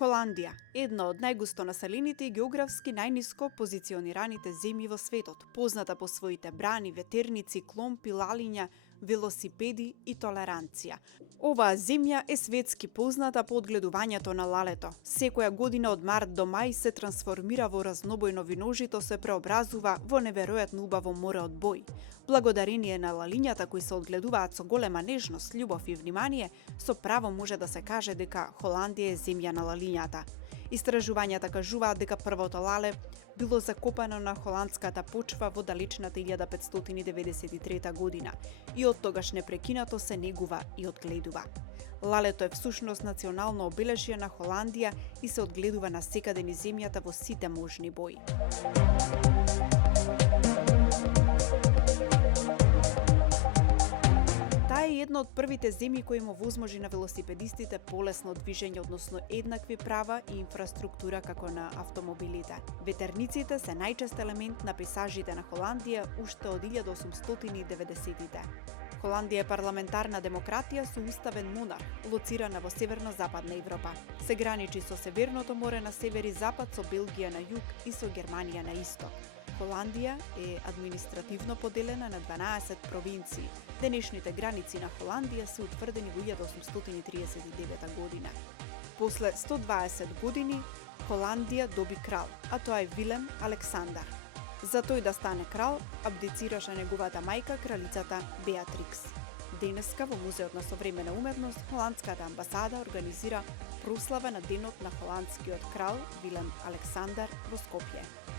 Холандија е една од најгусто населените и географски најниско позиционираните земји во светот, позната по своите брани, ветерници, кломпи, лалиња, велосипеди и толеранција. Оваа земја е светски позната по одгледувањето на лалето. Секоја година од март до мај се трансформира во разнобојно виножито, се преобразува во неверојатно убаво море од бој. Благодарение на лалињата кои се одгледуваат со голема нежност, љубов и внимание, со право може да се каже дека Холандија е земја на лалињата. Истражувањата кажуваат дека првото лале било закопано на холандската почва во далечната 1593 година и од тогаш непрекинато се негува и одгледува. Лалето е всушност национално обележје на Холандија и се одгледува насекаде низ земјата во сите можни бои. Таа е една од првите земји кои му возможи на велосипедистите полесно движење, односно еднакви права и инфраструктура како на автомобилите. Ветерниците се најчест елемент на пейзажите на Холандија уште од 1890-тите. Холандија е парламентарна демократија со уставен монарх, лоцирана во северно-западна Европа. Се граничи со Северното море на север и запад, со Белгија на југ и со Германија на исток. Холандија е административно поделена на 12 провинции. Денешните граници на Холандија се утврдени во 1839 година. После 120 години Холандија доби крал, а тоа е Вилем Александар. За тој да стане крал, абдицираше неговата мајка, кралицата Беатрикс. Денеска во Музеот на современа уметност Холандската амбасада организира прослава на денот на холандскиот крал Вилем Александар во Скопје.